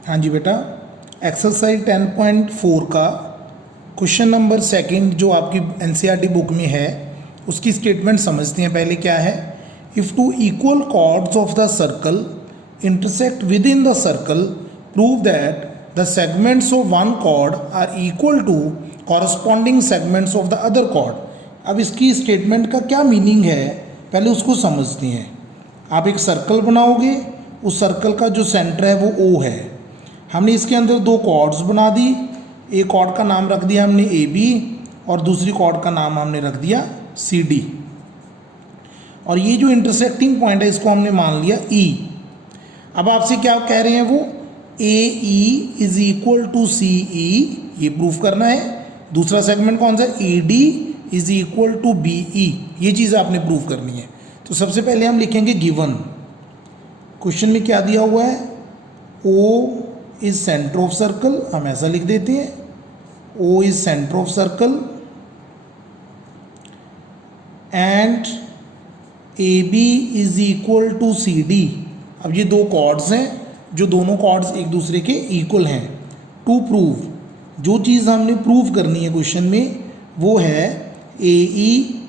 हाँ जी बेटा, एक्सरसाइज 10.4 का क्वेश्चन नंबर सेकंड जो आपकी एनसीईआरटी बुक में है उसकी स्टेटमेंट समझते हैं पहले क्या है। If two equal chords of the circle intersect within the circle prove that the segments of one chord are equal to corresponding segments of the other chord. अब इसकी स्टेटमेंट का क्या मीनिंग है पहले उसको समझते हैं। आप एक सर्कल बनाओगे, उस सर्कल का जो सेंटर है वो ओ है। हमने इसके अंदर दो कॉर्ड्स बना दी, एक कॉर्ड का नाम रख दिया हमने ए बी और दूसरी कॉर्ड का नाम हमने रख दिया सी डी। और ये जो इंटरसेक्टिंग पॉइंट है इसको हमने मान लिया ई। अब आपसे क्या कह रहे हैं वो, A E is equal to C E, ये प्रूफ करना है। दूसरा सेगमेंट कौन सा है, A D is equal to B E, ये चीज़ आपने प्रूफ करनी है। तो सबसे पहले हम लिखेंगे गिवन। क्वेश्चन में क्या दिया हुआ है, O is centre of circle, हम ऐसा लिख देते हैं O is centre of circle and A B is equal to C D. अब ये दो कॉर्ड्स हैं जो दोनों कॉर्ड्स एक दूसरे के इक्वल हैं। टू प्रूव, जो चीज़ हमने प्रूव करनी है क्वेश्चन में वो है ए ई,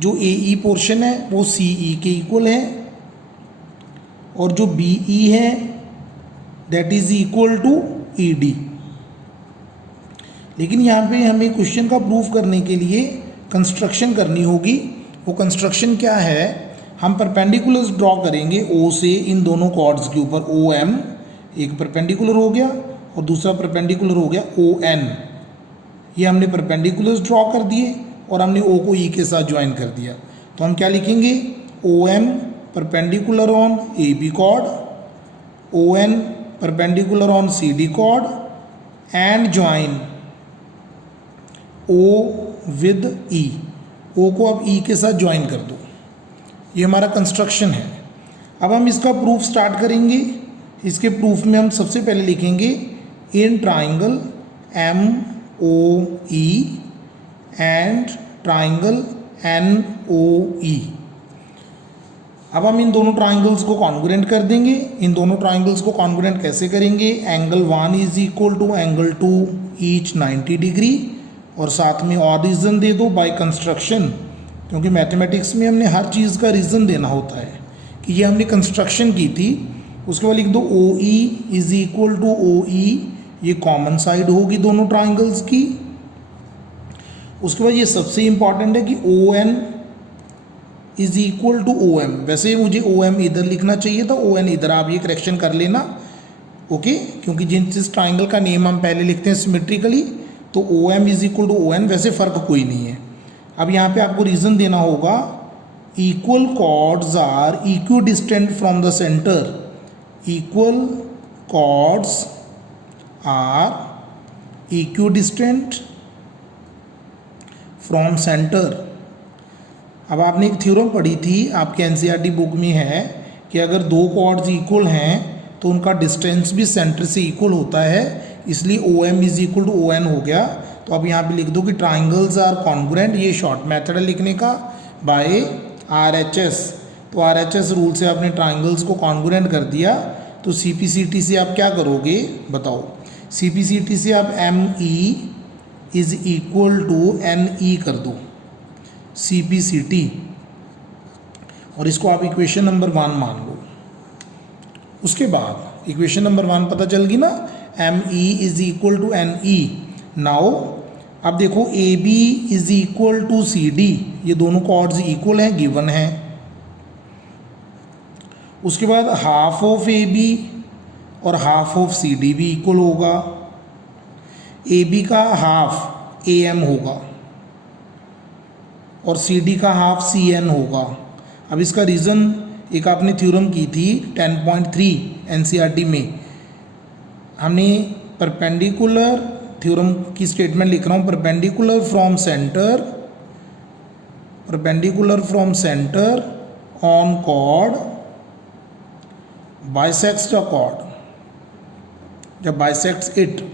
जो ए ई पोर्शन है वो सी ई के इक्वल है और जो बी ई है that is equal to E D. लेकिन यहाँ पे हमें क्वेश्चन का प्रूफ करने के लिए कंस्ट्रक्शन करनी होगी। वो कंस्ट्रक्शन क्या है, हम परपेंडिकुलर्स ड्रॉ करेंगे ओ से इन दोनों कॉर्ड्स के ऊपर। ओ एम एक परपेंडिकुलर हो गया और दूसरा परपेंडिकुलर हो गया ओ एन। ये हमने परपेंडिकुलर्स ड्रॉ कर दिए और हमने ओ को ई के साथ ज्वाइन कर दिया। तो हम क्या लिखेंगे, O M perpendicular on A B chord, O N perpendicular on C D chord and join O with E. O को अब ई के साथ ज्वाइन कर दो, ये हमारा कंस्ट्रक्शन है। अब हम इसका प्रूफ स्टार्ट करेंगे। इसके प्रूफ में हम सबसे पहले लिखेंगे in triangle M O E and triangle N O E. अब हम इन दोनों ट्राइंगल्स को कॉन्ग्रुएंट कर देंगे। इन दोनों ट्राइंगल्स को कॉन्ग्रुएंट कैसे करेंगे, angle 1 is equal to angle 2 each 90 degree और साथ में और रीज़न दे दो बाय कंस्ट्रक्शन, क्योंकि मैथमेटिक्स में हमने हर चीज़ का रीज़न देना होता है कि ये हमने कंस्ट्रक्शन की थी। उसके बाद लिख दो O E is equal to O E, ये कॉमन साइड होगी दोनों ट्राइंगल्स की। उसके बाद ये सबसे इंपॉर्टेंट है कि O N is equal to O M. वैसे मुझे ओ एम इधर लिखना चाहिए था, ओ एन इधर, आप ये करेक्शन कर लेना ओके, क्योंकि जिस ट्राइंगल का नेम हम पहले लिखते हैं सिमेट्रिकली तो O M is equal to O N, वैसे फ़र्क कोई नहीं है। अब यहाँ पे आपको रीज़न देना होगा, equal chords are equidistant from the centre, equal chords are equidistant from centre. अब आपने एक थ्योरम पढ़ी थी आपके एनसीईआरटी बुक में है कि अगर दो कॉर्ड्स इक्वल हैं तो उनका डिस्टेंस भी सेंटर से इक्वल होता है, इसलिए O M is equal to O N हो गया। तो अब यहाँ पे लिख दो कि ट्राइंगल्स आर कॉन्ग्रुएंट, ये शॉर्ट मेथड है लिखने का, बाय आर एच एस। तो आर एच एस रूल से आपने ट्राइंगल्स को कॉन्ग्रुएंट कर दिया। तो सी पी सी टी से आप क्या करोगे बताओ, सी पी सी टी से आप M E is equal to N E कर दो, सी पी सी टी, और इसको आप इक्वेशन नंबर 1 मान लो। उसके बाद इक्वेशन नंबर 1 पता चल गई ना, M E is equal to N E. Now अब देखो A B is equal to C D, ये दोनों कॉर्ड्स इक्वल हैं, गिवन हैं। उसके बाद हाफ ऑफ ए बी और हाफ ऑफ सी डी भी इक्वल होगा। ए बी का हाफ ए एम होगा और सी डी का हाफ सी एन होगा। अब इसका रीज़न एक आपने थ्योरम की थी 10.3 एनसीईआरटी में, हमने परपेंडिकुलर थ्योरम की स्टेटमेंट लिख रहा हूँ, perpendicular from centre on chord bisects the chord, जब बाइसेक्ट्स इट,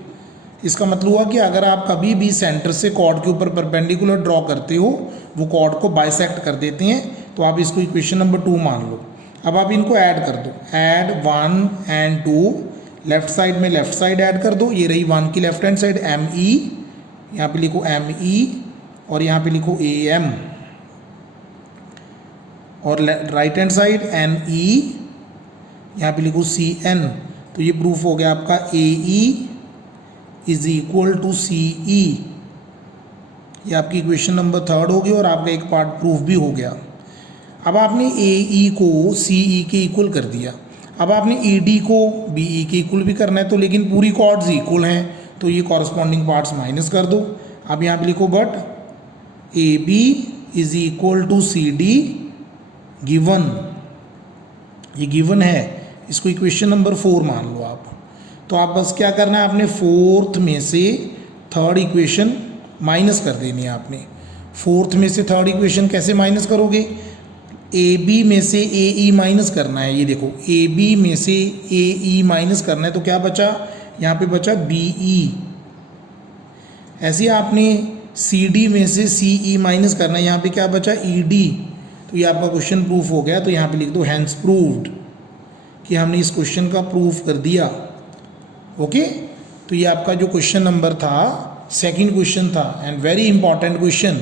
इसका मतलब हुआ कि अगर आप कभी भी सेंटर से कॉर्ड के ऊपर परपेंडिकुलर ड्रॉ करते हो वो कॉर्ड को बाइसेक्ट कर देते हैं। तो आप इसको इक्वेशन नंबर 2 मान लो। अब आप इनको ऐड कर दो, ऐड 1 and 2 लेफ्ट साइड में लेफ्ट साइड ऐड कर दो, ये रही 1 की left hand side M E, यहाँ पे लिखो एम ई और यहाँ पे लिखो ए एम, और right hand side N E, यहाँ पे लिखो सी एन। तो ये प्रूफ हो गया आपका ए E is equal to C E. ये आपकी इक्वेशन नंबर 3 होगी और आपका एक पार्ट प्रूफ भी हो गया। अब आपने ए ई को सी ई के इक्वल कर दिया, अब आपने ए डी को बी ई के इक्वल भी करना है, तो लेकिन पूरी कॉर्ड्स इक्वल हैं तो ये कॉरस्पॉन्डिंग पार्ट्स माइनस कर दो। अब यहाँ पे लिखो but A B is equal to C D given, ये गिवन है, इसको इक्वेशन नंबर 4 मान लो आप। तो आप बस क्या करना है, आपने 4th में से 3rd इक्वेशन माइनस कर देनी है। आपने 4th में से 3rd इक्वेशन कैसे माइनस करोगे, ए बी में से ए ई माइनस करना है। ये देखो ए बी में से ए ई माइनस करना है, तो क्या बचा, यहाँ पे बचा बी ई। ऐसे ही आपने सी डी में से सी ई माइनस करना है, यहाँ पे क्या बचा, ई डी। तो ये आपका क्वेश्चन प्रूफ हो गया। तो यहाँ पे लिख दो हैंस प्रूव्ड, कि हमने इस क्वेश्चन का प्रूफ कर दिया। ओके, तो ये आपका जो क्वेश्चन नंबर था, सेकंड क्वेश्चन था एंड वेरी इंपॉर्टेंट क्वेश्चन।